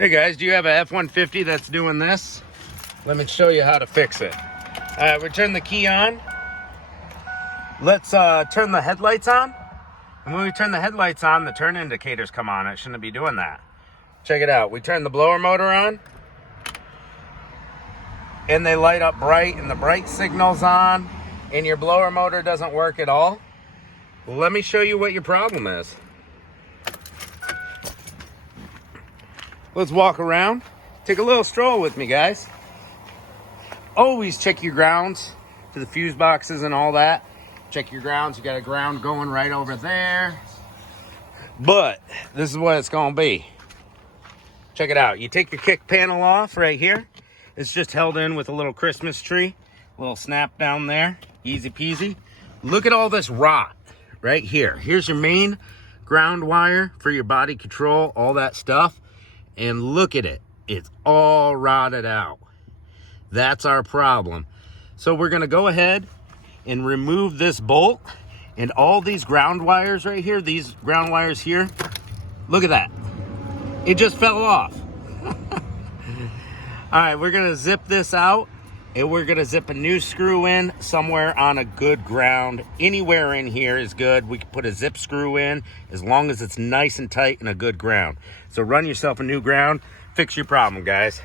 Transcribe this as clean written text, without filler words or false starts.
Hey guys, do you have a F-150 that's doing this? Let me show you how to fix it. We turn the key on. Let's turn the headlights on. And when we turn the headlights on, the turn indicators come on. It shouldn't be doing that. Check it out. We turn the blower motor on. And they light up bright, and the bright signal's on. And your blower motor doesn't work at all. Well, let me show you what your problem is. Let's walk around. Take a little stroll with me, guys. Always check your grounds to the fuse boxes and all that. Check your grounds. You got a ground going right over there. But this is what it's going to be. Check it out. You take your kick panel off right here. It's just held in with a little Christmas tree. A little snap down there. Easy peasy. Look at all this rot right here. Here's your main ground wire for your body control, all that stuff. And look at it. It's all rotted out. That's our problem. So we're going to go ahead and remove this bolt and all these ground wires right here. These ground wires here. Look at that. It just fell off. All right, we're going to zip this out. And we're going to zip a new screw in somewhere on a good ground. Anywhere in here is good. We can put a zip screw in as long as it's nice and tight and a good ground. So run yourself a new ground. Fix your problem, guys.